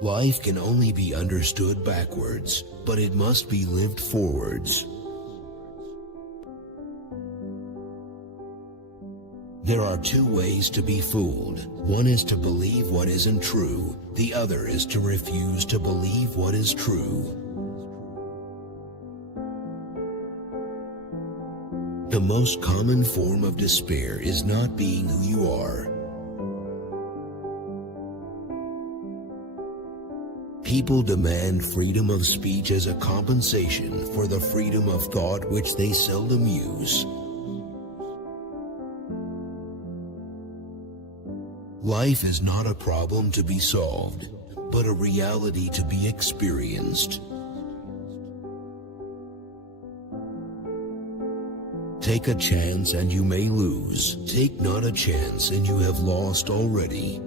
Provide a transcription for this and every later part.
Life can only be understood backwards, but it must be lived forwards. There are two ways to be fooled. One is to believe what isn't true. The other is to refuse to believe what is true. The most common form of despair is not being who you are. People demand freedom of speech as a compensation for the freedom of thought which they seldom use. Life is not a problem to be solved, but a reality to be experienced. Take a chance and you may lose. Take not a chance and you have lost already.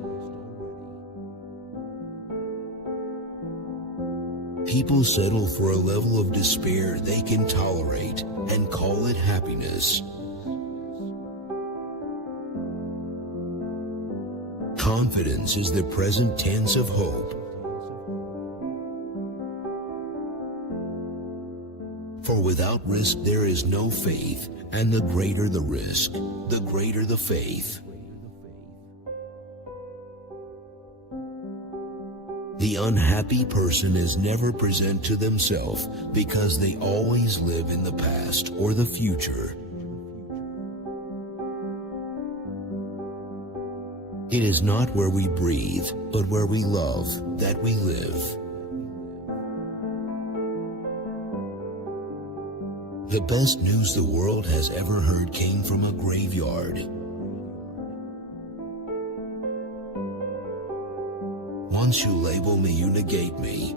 People settle for a level of despair they can tolerate and call it happiness. Confidence is the present tense of hope. For without risk there is no faith, and the greater the risk, the greater the faith. The unhappy person is never present to themselves because they always live in the past or the future. It is not where we breathe, but where we love, that we live. The best news the world has ever heard came from a graveyard. Once you label me, you negate me.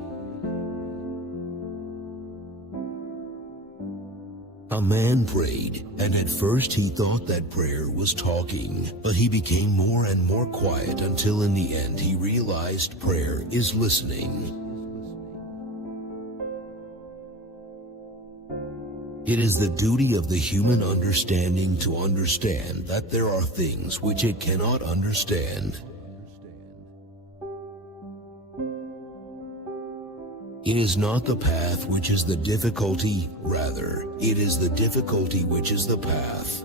A man prayed, and at first he thought that prayer was talking, but he became more and more quiet until in the end he realized prayer is listening. It is the duty of the human understanding to understand that there are things which it cannot understand. It is not the path which is the difficulty, rather, it is the difficulty which is the path.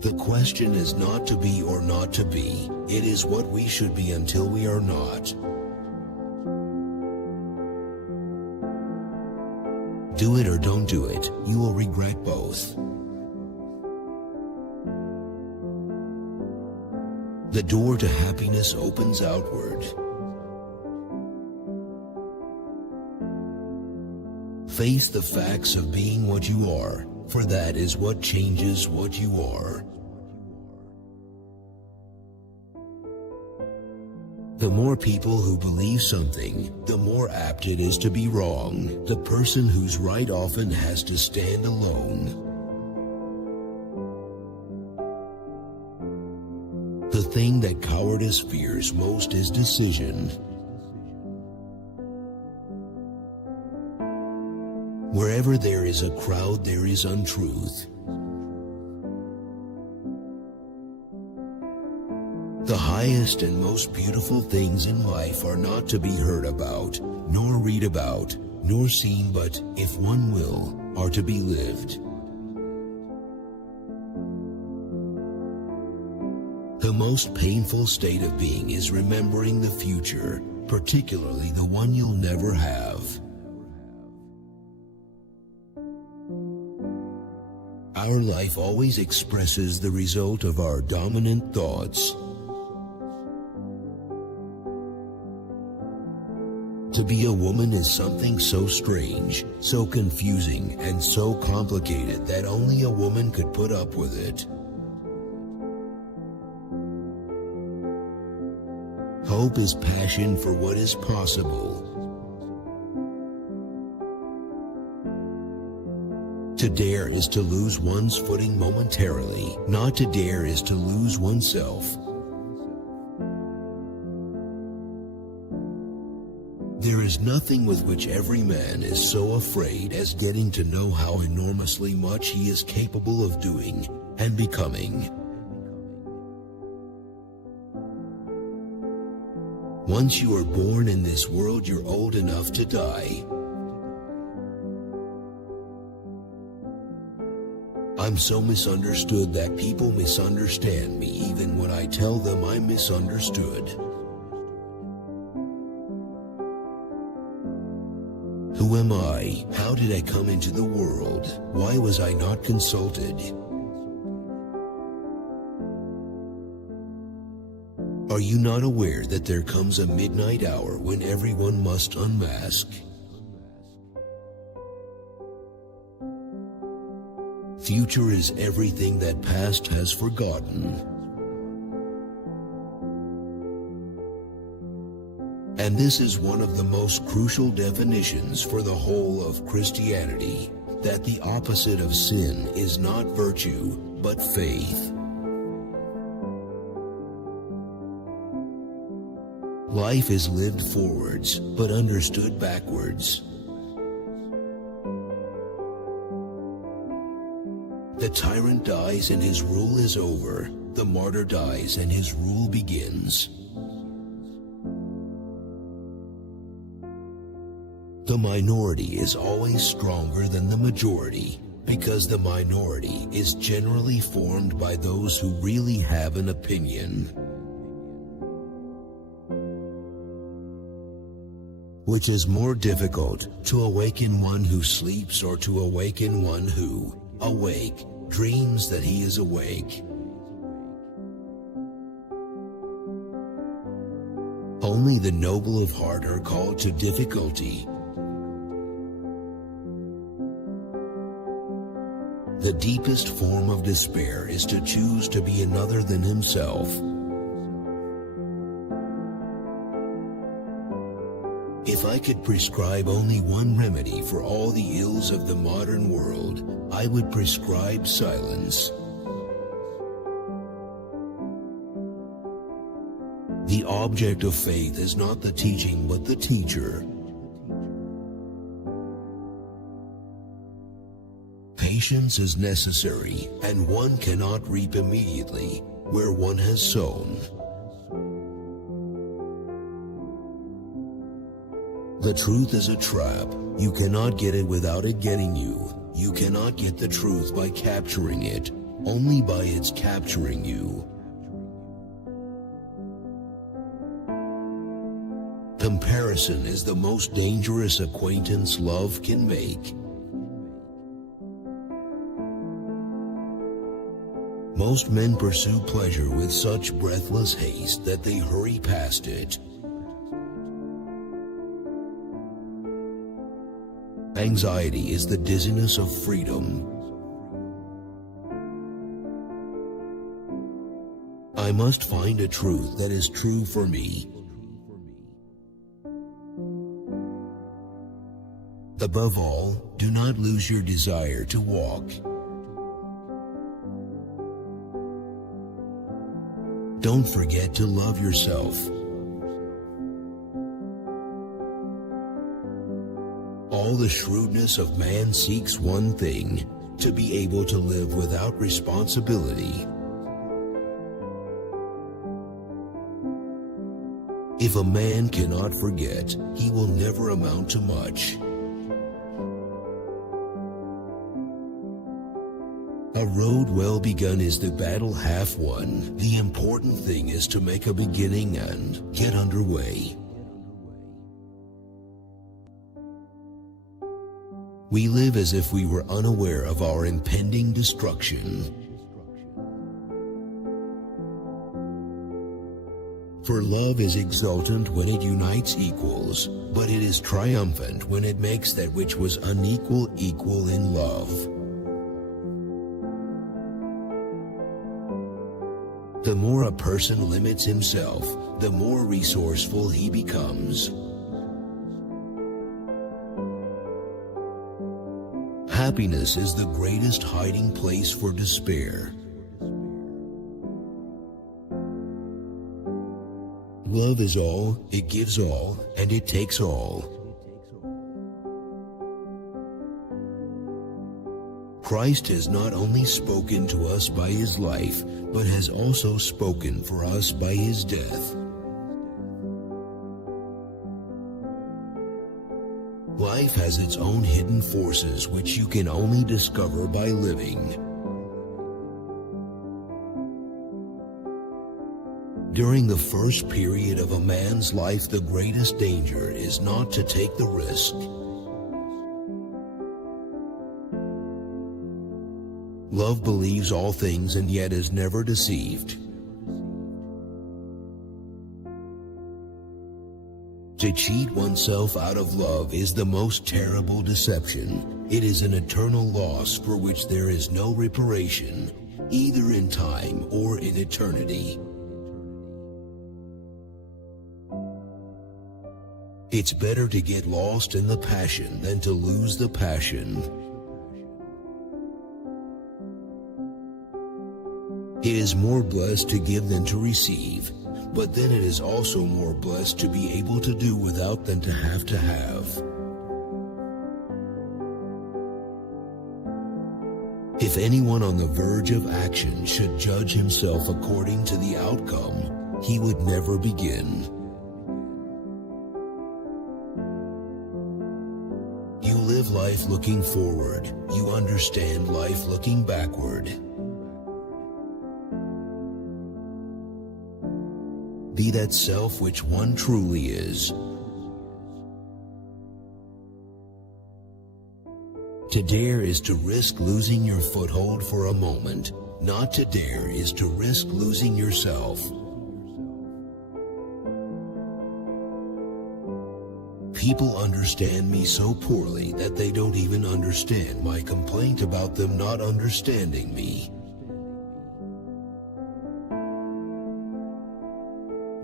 The question is not to be or not to be, it is what we should be until we are not. Do it or don't do it, you will regret both. The door to happiness opens outward. Face the facts of being what you are, for that is what changes what you are. The more people who believe something, the more apt it is to be wrong. The person who's right often has to stand alone. The thing that cowardice fears most is decision. Wherever there is a crowd, there is untruth. The highest and most beautiful things in life are not to be heard about, nor read about, nor seen, but, if one will, are to be lived. The most painful state of being is remembering the future, particularly the one you'll never have. Our life always expresses the result of our dominant thoughts. To be a woman is something so strange, so confusing, and so complicated that only a woman could put up with it. Hope is passion for what is possible. To dare is to lose one's footing momentarily. Not to dare is to lose oneself. There is nothing with which every man is so afraid as getting to know how enormously much he is capable of doing and becoming. Once you are born in this world, you're old enough to die. I'm so misunderstood that people misunderstand me even when I tell them I'm misunderstood. Who am I? How did I come into the world? Why was I not consulted? Are you not aware that there comes a midnight hour when everyone must unmask? Future is everything that past has forgotten. And this is one of the most crucial definitions for the whole of Christianity, that the opposite of sin is not virtue, but faith. Life is lived forwards, but understood backwards. The tyrant dies and his rule is over. The martyr dies and his rule begins. The minority is always stronger than the majority, because the minority is generally formed by those who really have an opinion. Which is more difficult, to awaken one who sleeps or to awaken one who, awake, dreams that he is awake? Only the noble of heart are called to difficulty. The deepest form of despair is to choose to be another than himself. If I could prescribe only one remedy for all the ills of the modern world, I would prescribe silence. The object of faith is not the teaching but the teacher. Patience is necessary, and one cannot reap immediately where one has sown. The truth is a trap. You cannot get it without it getting you. You cannot get the truth by capturing it, only by its capturing you. Comparison is the most dangerous acquaintance love can make. Most men pursue pleasure with such breathless haste that they hurry past it. Anxiety is the dizziness of freedom. I must find a truth that is true for me. Above all, do not lose your desire to walk. Don't forget to love yourself. All the shrewdness of man seeks one thing, to be able to live without responsibility. If a man cannot forget, he will never amount to much. A road well begun is the battle half won. The important thing is to make a beginning and get underway. We live as if we were unaware of our impending destruction. For love is exultant when it unites equals, but it is triumphant when it makes that which was unequal equal in love. The more a person limits himself, the more resourceful he becomes. Happiness is the greatest hiding place for despair. Love is all, it gives all, and it takes all. Christ has not only spoken to us by his life, but has also spoken for us by his death. Life has its own hidden forces which you can only discover by living. During the first period of a man's life, the greatest danger is not to take the risk. Love believes all things and yet is never deceived. To cheat oneself out of love is the most terrible deception. It is an eternal loss for which there is no reparation, either in time or in eternity. It's better to get lost in the passion than to lose the passion. It is more blessed to give than to receive, but then it is also more blessed to be able to do without than to have to have. If anyone on the verge of action should judge himself according to the outcome, he would never begin. You live life looking forward, you understand life looking backward. Be that self which one truly is. To dare is to risk losing your foothold for a moment. Not to dare is to risk losing yourself. People understand me so poorly that they don't even understand my complaint about them not understanding me.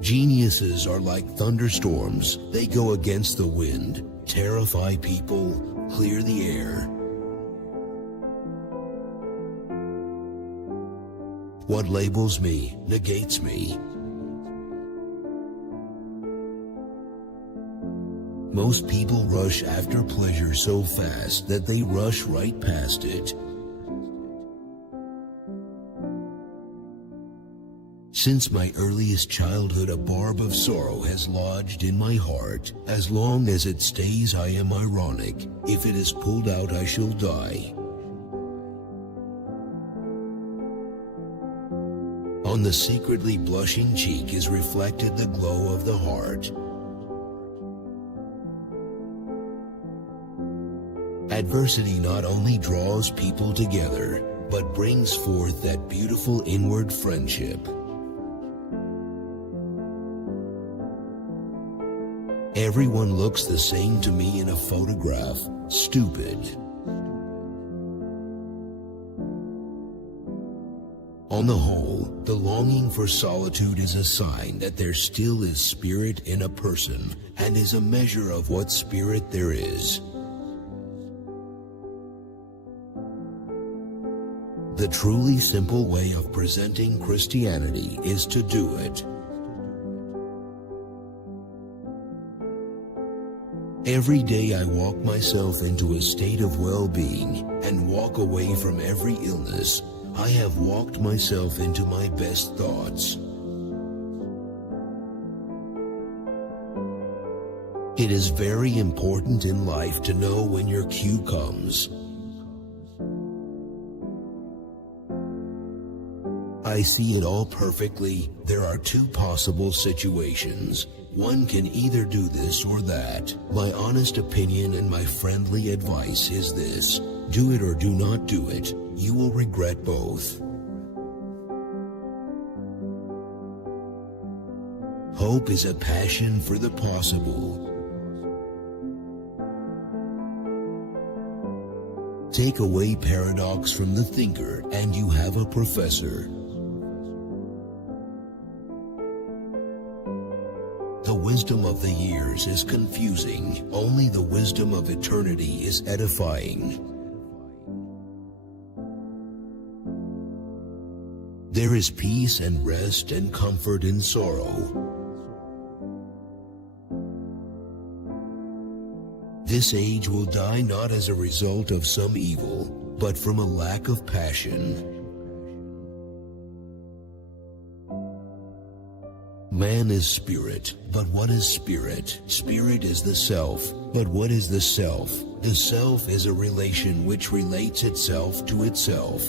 Geniuses are like thunderstorms. They go against the wind, terrify people, clear the air. What labels me negates me. Most people rush after pleasure so fast that they rush right past it. Since my earliest childhood, a barb of sorrow has lodged in my heart. As long as it stays, I am ironic. If it is pulled out, I shall die. On the secretly blushing cheek is reflected the glow of the heart. Adversity not only draws people together, but brings forth that beautiful inward friendship. Everyone looks the same to me in a photograph. Stupid. On the whole, the longing for solitude is a sign that there still is spirit in a person, and is a measure of what spirit there is. The truly simple way of presenting Christianity is to do it. Every day I walk myself into a state of well-being and walk away from every illness. I have walked myself into my best thoughts. It is very important in life to know when your cue comes. I see it all perfectly. There are two possible situations. One can either do this or that. My honest opinion and my friendly advice is this: do it or do not do it. You will regret both. Hope is a passion for the possible. Take away paradox from the thinker, and you have a professor. The wisdom of the years is confusing. Only the wisdom of eternity is edifying. There is peace and rest and comfort in sorrow. This age will die not as a result of some evil, but from a lack of passion. Man is spirit, but what is spirit? Spirit is the self. But what is the self? The self is a relation which relates itself to itself.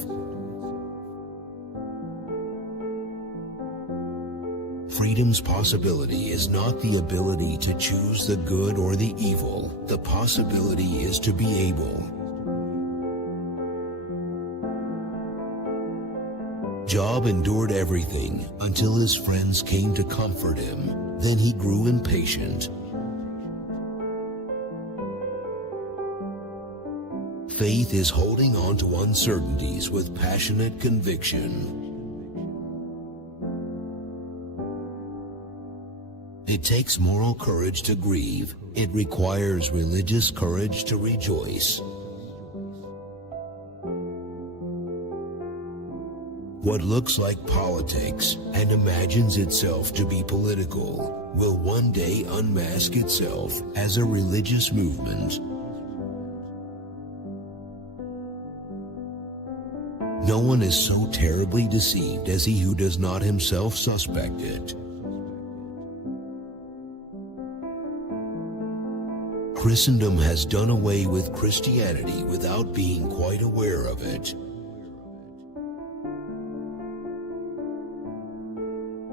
Freedom's possibility is not the ability to choose the good or the evil. The possibility is to be able. Job endured everything until his friends came to comfort him. Then he grew impatient. Faith is holding on to uncertainties with passionate conviction. It takes moral courage to grieve. It requires religious courage to rejoice. What looks like politics and imagines itself to be political will one day unmask itself as a religious movement. No one is so terribly deceived as he who does not himself suspect it. Christendom has done away with Christianity without being quite aware of it.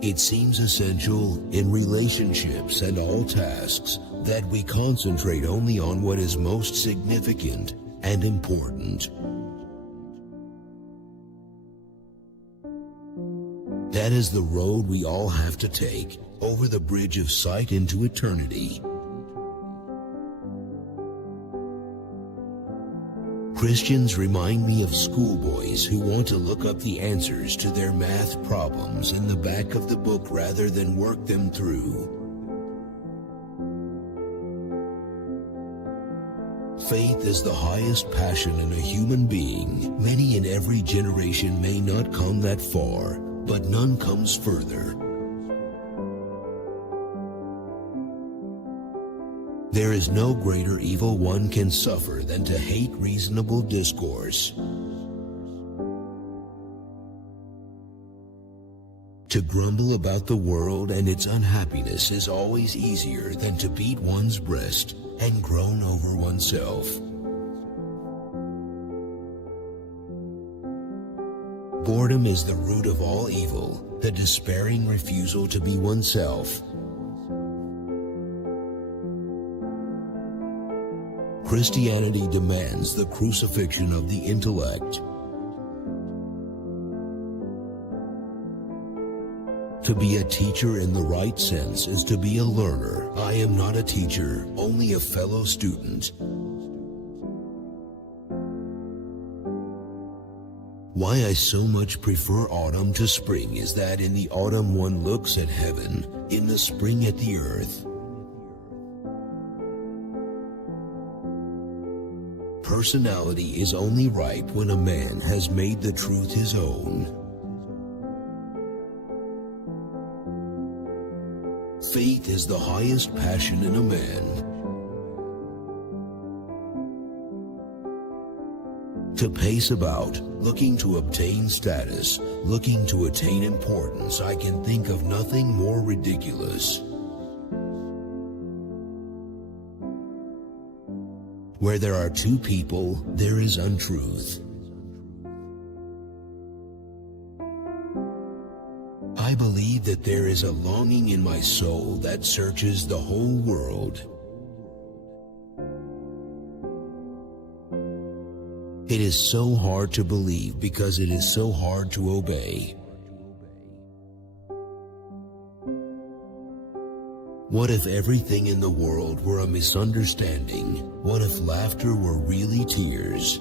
It seems essential in relationships and all tasks that we concentrate only on what is most significant and important. That is the road we all have to take over the bridge of sight into eternity. Christians remind me of schoolboys who want to look up the answers to their math problems in the back of the book rather than work them through. Faith is the highest passion in a human being. Many in every generation may not come that far, but none comes further. There is no greater evil one can suffer than to hate reasonable discourse. To grumble about the world and its unhappiness is always easier than to beat one's breast and groan over oneself. Boredom is the root of all evil, the despairing refusal to be oneself. Christianity demands the crucifixion of the intellect. To be a teacher in the right sense is to be a learner. I am not a teacher, only a fellow student. Why I so much prefer autumn to spring is that in the autumn one looks at heaven, in the spring at the earth. Personality is only ripe when a man has made the truth his own. Faith is the highest passion in a man. To pace about, looking to obtain status, looking to attain importance, I can think of nothing more ridiculous. Where there are two people, there is untruth. I believe that there is a longing in my soul that searches the whole world. It is so hard to believe because it is so hard to obey. What if everything in the world were a misunderstanding? What if laughter were really tears?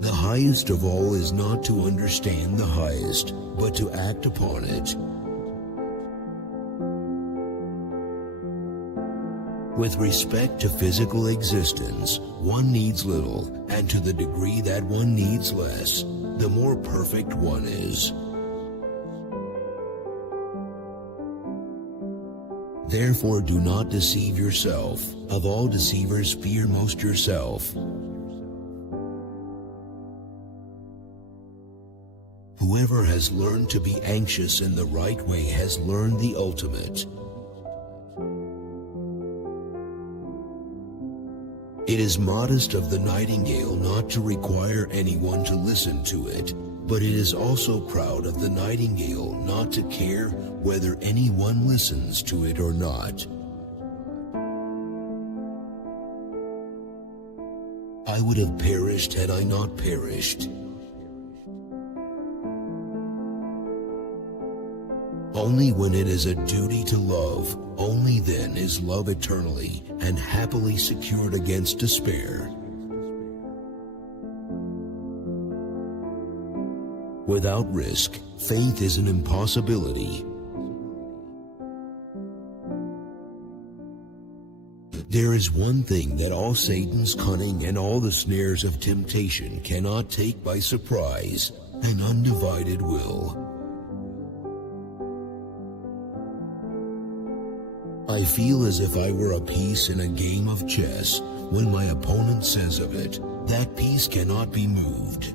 The highest of all is not to understand the highest, but to act upon it. With respect to physical existence, one needs little, and to the degree that one needs less, the more perfect one is. Therefore do not deceive yourself. Of all deceivers, fear most yourself. Whoever has learned to be anxious in the right way has learned the ultimate. It is modest of the nightingale not to require anyone to listen to it, but it is also proud of the nightingale not to care whether anyone listens to it or not. I would have perished had I not perished. Only when it is a duty to love, only then is love eternally and happily secured against despair. Without risk, faith is an impossibility. There is one thing that all Satan's cunning and all the snares of temptation cannot take by surprise: an undivided will. I feel as if I were a piece in a game of chess when my opponent says of it, "That piece cannot be moved."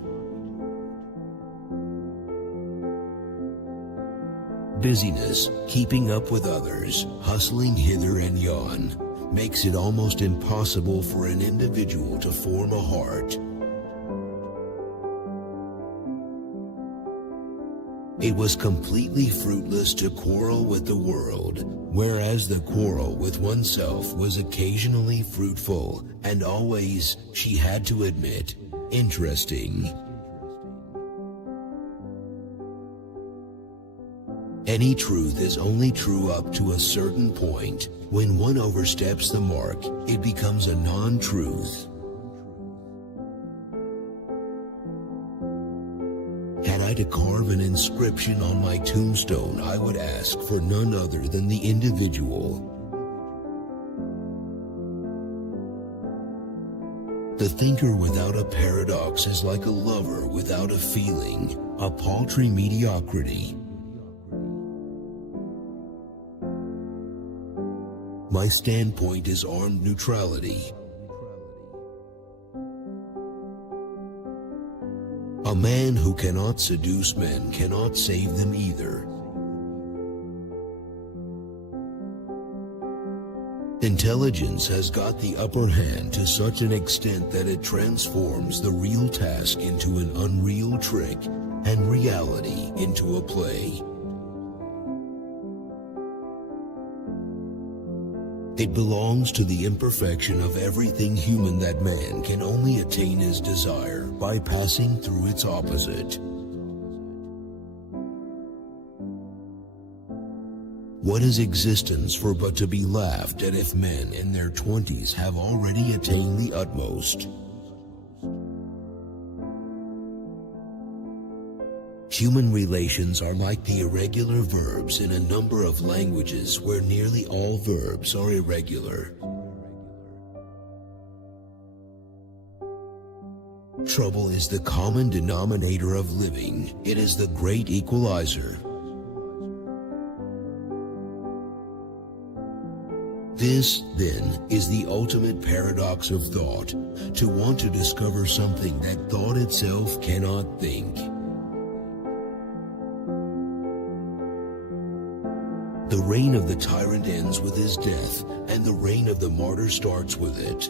Busyness, keeping up with others, hustling hither and yon, makes it almost impossible for an individual to form a heart. It was completely fruitless to quarrel with the world, whereas the quarrel with oneself was occasionally fruitful and always, she had to admit, interesting. Any truth is only true up to a certain point. When one oversteps the mark, it becomes a non-truth. Had I to carve an inscription on my tombstone, I would ask for none other than the individual. The thinker without a paradox is like a lover without a feeling, a paltry mediocrity. My standpoint is armed neutrality. A man who cannot seduce men cannot save them either. Intelligence has got the upper hand to such an extent that it transforms the real task into an unreal trick and reality into a play. It belongs to the imperfection of everything human that man can only attain his desire by passing through its opposite. What is existence for but to be laughed at if men in their 20s have already attained the utmost? Human relations are like the irregular verbs in a number of languages where nearly all verbs are irregular. Trouble is the common denominator of living. It is the great equalizer. This, then, is the ultimate paradox of thought, to want to discover something that thought itself cannot think. The reign of the tyrant ends with his death, and the reign of the martyr starts with it.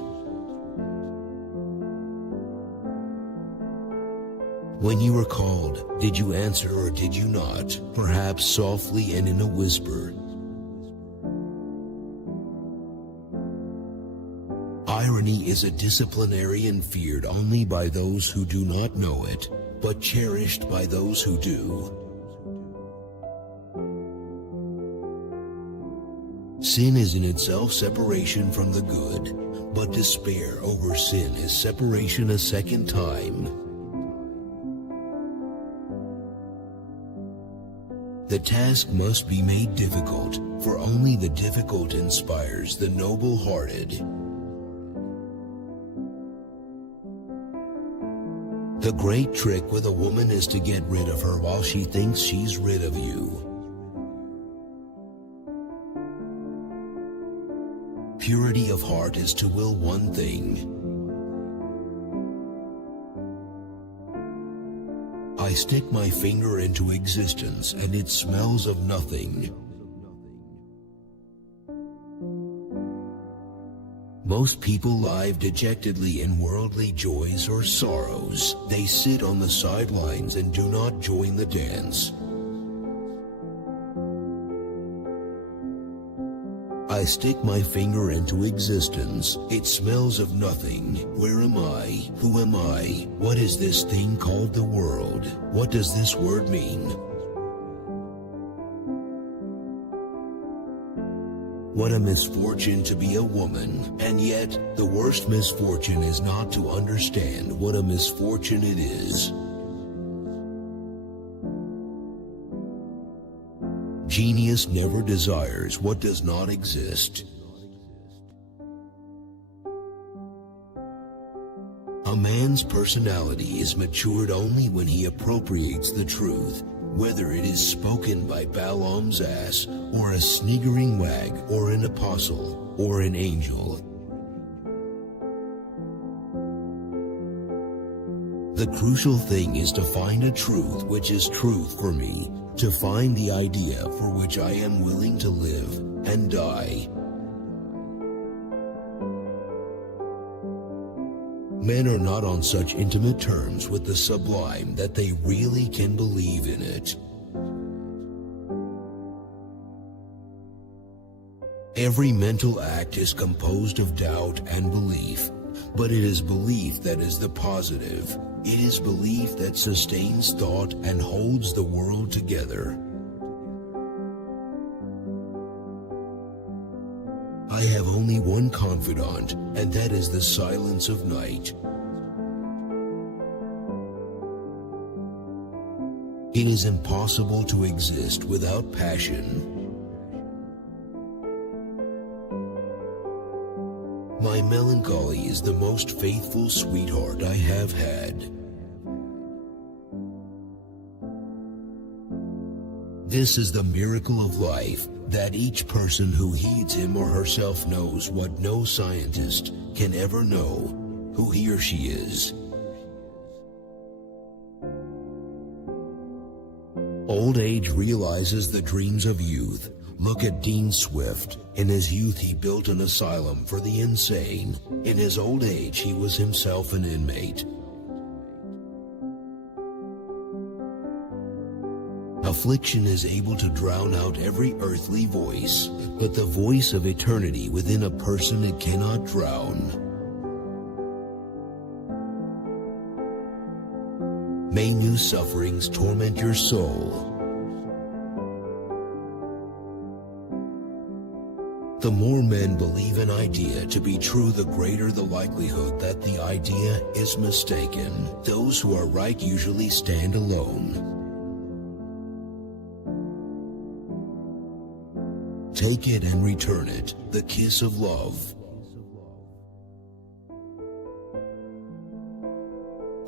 When you were called, did you answer or did you not? Perhaps softly and in a whisper. Irony is a disciplinarian feared only by those who do not know it, but cherished by those who do. Sin is in itself separation from the good, but despair over sin is separation a second time. The task must be made difficult, for only the difficult inspires the noble-hearted. The great trick with a woman is to get rid of her while she thinks she's rid of you. Purity of heart is to will one thing. I stick my finger into existence and it smells of nothing. Most people live dejectedly in worldly joys or sorrows. They sit on the sidelines and do not join the dance. I stick my finger into existence. It smells of nothing. Where am I? Who am I? What is this thing called the world? What does this word mean? What a misfortune to be a woman, and yet the worst misfortune is not to understand what a misfortune it is. Genius never desires what does not exist. A man's personality is matured only when he appropriates the truth, whether it is spoken by Balaam's ass, or a sniggering wag, or an apostle, or an angel. The crucial thing is to find a truth which is truth for me, to find the idea for which I am willing to live and die. Men are not on such intimate terms with the sublime that they really can believe in it. Every mental act is composed of doubt and belief, but it is belief that is the positive. It is belief that sustains thought and holds the world together. I have only one confidant, and that is the silence of night. It is impossible to exist without passion. My melancholy is the most faithful sweetheart I have had. This is the miracle of life, that each person who heeds him or herself knows what no scientist can ever know, who he or she is. Old age realizes the dreams of youth. Look at Dean Swift. In his youth he built an asylum for the insane. In his old age he was himself an inmate. Affliction is able to drown out every earthly voice, but the voice of eternity within a person it cannot drown. May new sufferings torment your soul. The more men believe an idea to be true, the greater the likelihood that the idea is mistaken. Those who are right usually stand alone. Take it and return it, the kiss of love.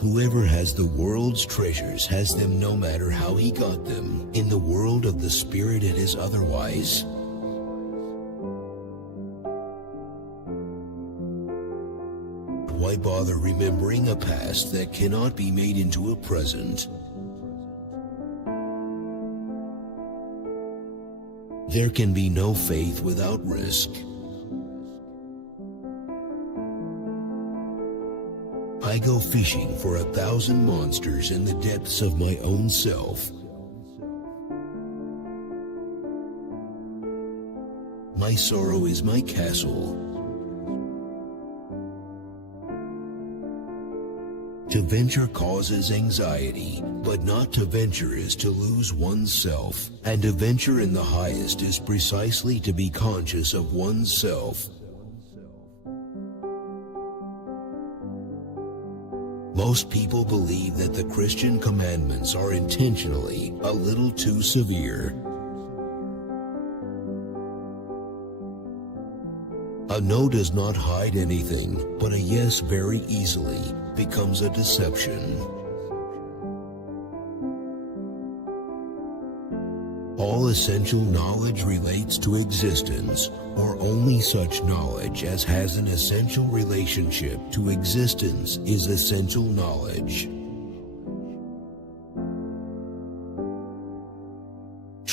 Whoever has the world's treasures has them no matter how he got them. In the world of the spirit it is otherwise. Why bother remembering a past that cannot be made into a present? There can be no faith without risk. I go fishing for 1,000 monsters in the depths of my own self. My sorrow is my castle. To venture causes anxiety, but not to venture is to lose oneself, and to venture in the highest is precisely to be conscious of oneself. Most people believe that the Christian commandments are intentionally a little too severe. A no does not hide anything, but a yes very easily becomes a deception. All essential knowledge relates to existence, or only such knowledge as has an essential relationship to existence is essential knowledge.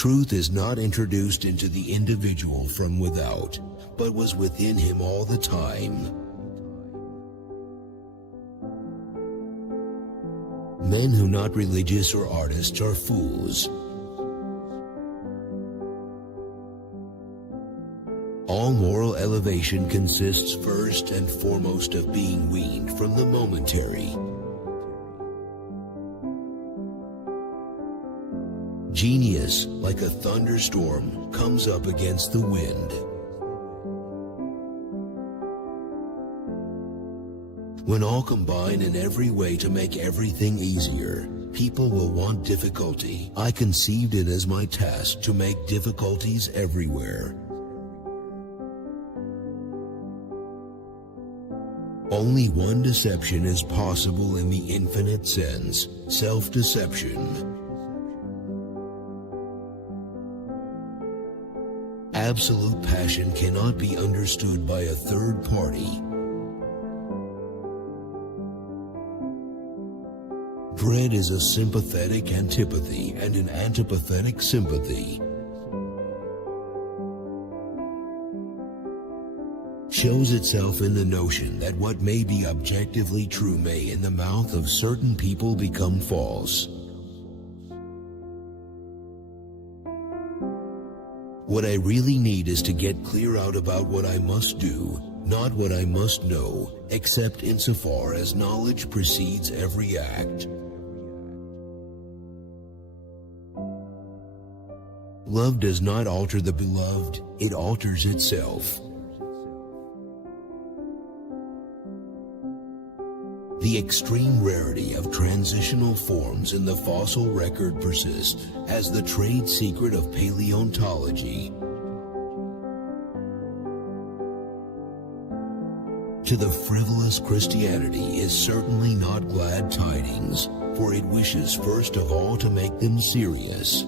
Truth is not introduced into the individual from without, but was within him all the time. Men who are not religious or artists are fools. All moral elevation consists first and foremost of being weaned from the momentary. Genius, like a thunderstorm, comes up against the wind. When all combine in every way to make everything easier, people will want difficulty. I conceived it as my task to make difficulties everywhere. Only one deception is possible in the infinite sense, self-deception. Absolute passion cannot be understood by a third party. Dread is a sympathetic antipathy and an antipathetic sympathy. Shows itself in the notion that what may be objectively true may in the mouth of certain people become false. What I really need is to get clear out about what I must do, not what I must know, except insofar as knowledge precedes every act. Love does not alter the beloved, it alters itself. The extreme rarity of transitional forms in the fossil record persists as the trade secret of paleontology. To the frivolous Christianity is certainly not glad tidings, for it wishes first of all to make them serious.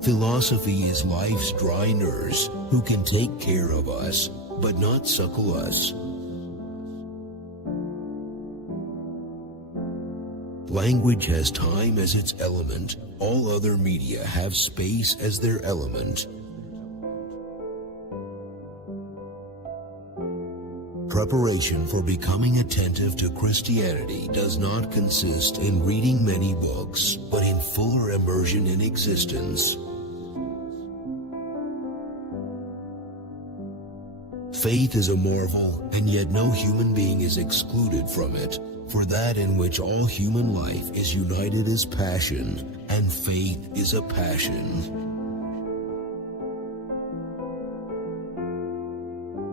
Philosophy is life's dry nurse who can take care of us, but not suckle us. Language has time as its element, all other media have space as their element. Preparation for becoming attentive to Christianity does not consist in reading many books, but in fuller immersion in existence. Faith is a marvel, and yet no human being is excluded from it, for that in which all human life is united is passion, and faith is a passion.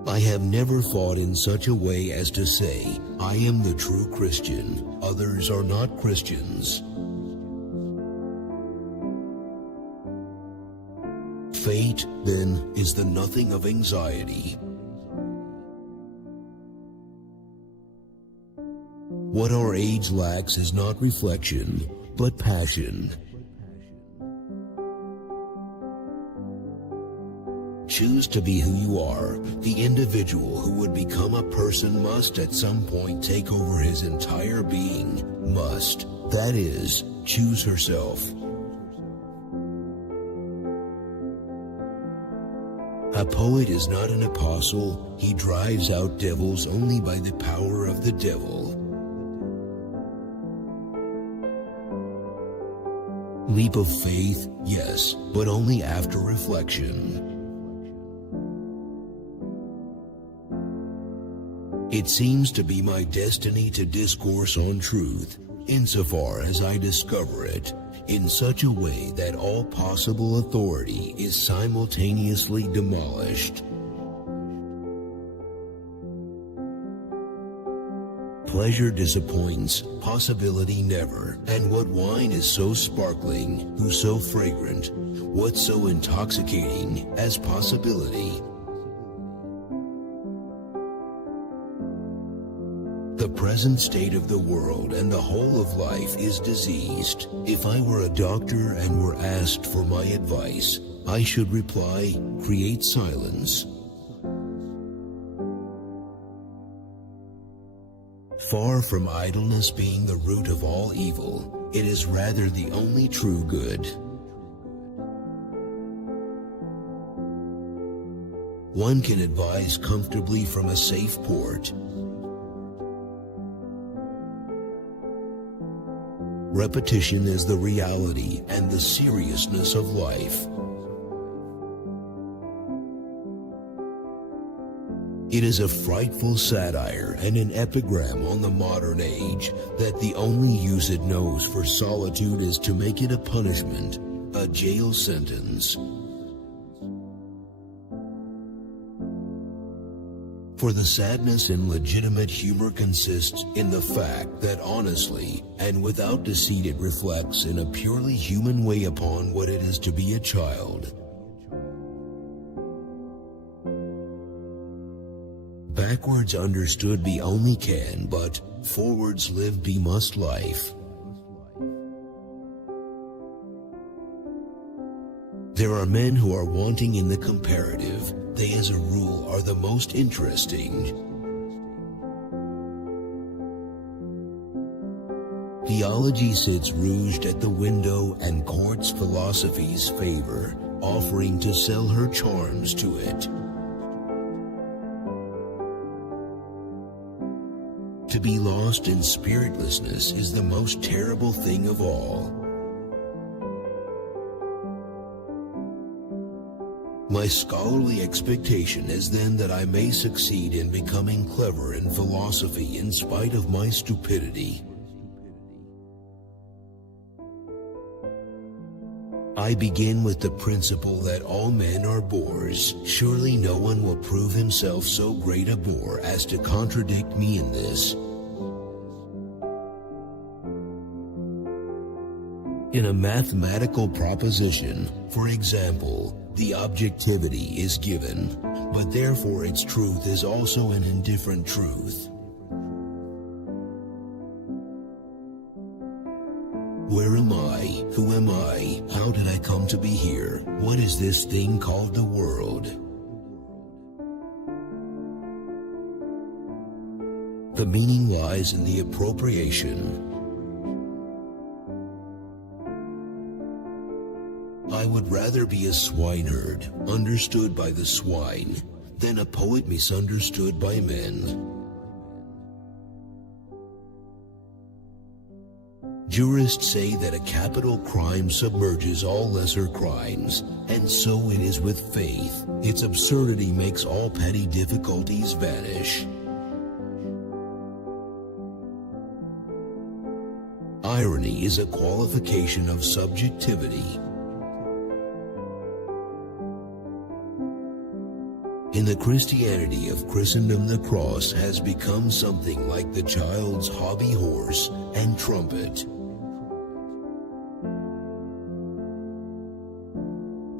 I have never thought in such a way as to say, I am the true Christian, others are not Christians. Fate, then, is the nothing of anxiety. What our age lacks is not reflection, but passion. Choose to be who you are. The individual who would become a person must at some point take over his entire being. Must, that is, choose herself. A poet is not an apostle. He drives out devils only by the power of the devil. Leap of faith, yes, but only after reflection. It seems to be my destiny to discourse on truth, insofar as I discover it, in such a way that all possible authority is simultaneously demolished. Pleasure disappoints, possibility never. And what wine is so sparkling, who so fragrant, what so intoxicating as possibility? The present state of the world and the whole of life is diseased. If I were a doctor and were asked for my advice, I should reply, create silence. Far from idleness being the root of all evil, it is rather the only true good. One can advise comfortably from a safe port. Repetition is the reality and the seriousness of life. It is a frightful satire and an epigram on the modern age that the only use it knows for solitude is to make it a punishment, a jail sentence. For the sadness in legitimate humor consists in the fact that honestly and without deceit it reflects in a purely human way upon what it is to be a child. Backwards understood be only can, but forwards live be must life. There are men who are wanting in the comparative. They as a rule are the most interesting. Theology sits rouged at the window and courts philosophy's favor, offering to sell her charms to it. To be lost in spiritlessness is the most terrible thing of all. My scholarly expectation is then that I may succeed in becoming clever in philosophy in spite of my stupidity. I begin with the principle that all men are bores. Surely no one will prove himself so great a bore as to contradict me in this. In a mathematical proposition, for example, the objectivity is given, but therefore its truth is also an indifferent truth. Where am I? Who am I? How did I come to be here? What is this thing called the world? The meaning lies in the appropriation. I would rather be a swineherd, understood by the swine, than a poet misunderstood by men. Jurists say that a capital crime submerges all lesser crimes, and so it is with faith. Its absurdity makes all petty difficulties vanish. Irony is a qualification of subjectivity. In the Christianity of Christendom, the cross has become something like the child's hobby horse and trumpet.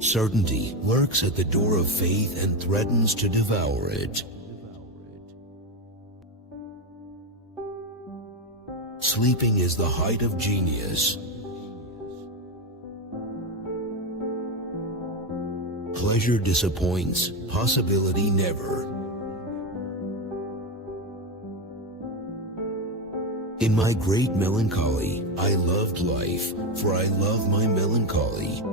Certainty lurks at the door of faith and threatens to devour it. Sleeping is the height of genius. Pleasure disappoints, possibility never. In my great melancholy, I loved life, for I love my melancholy.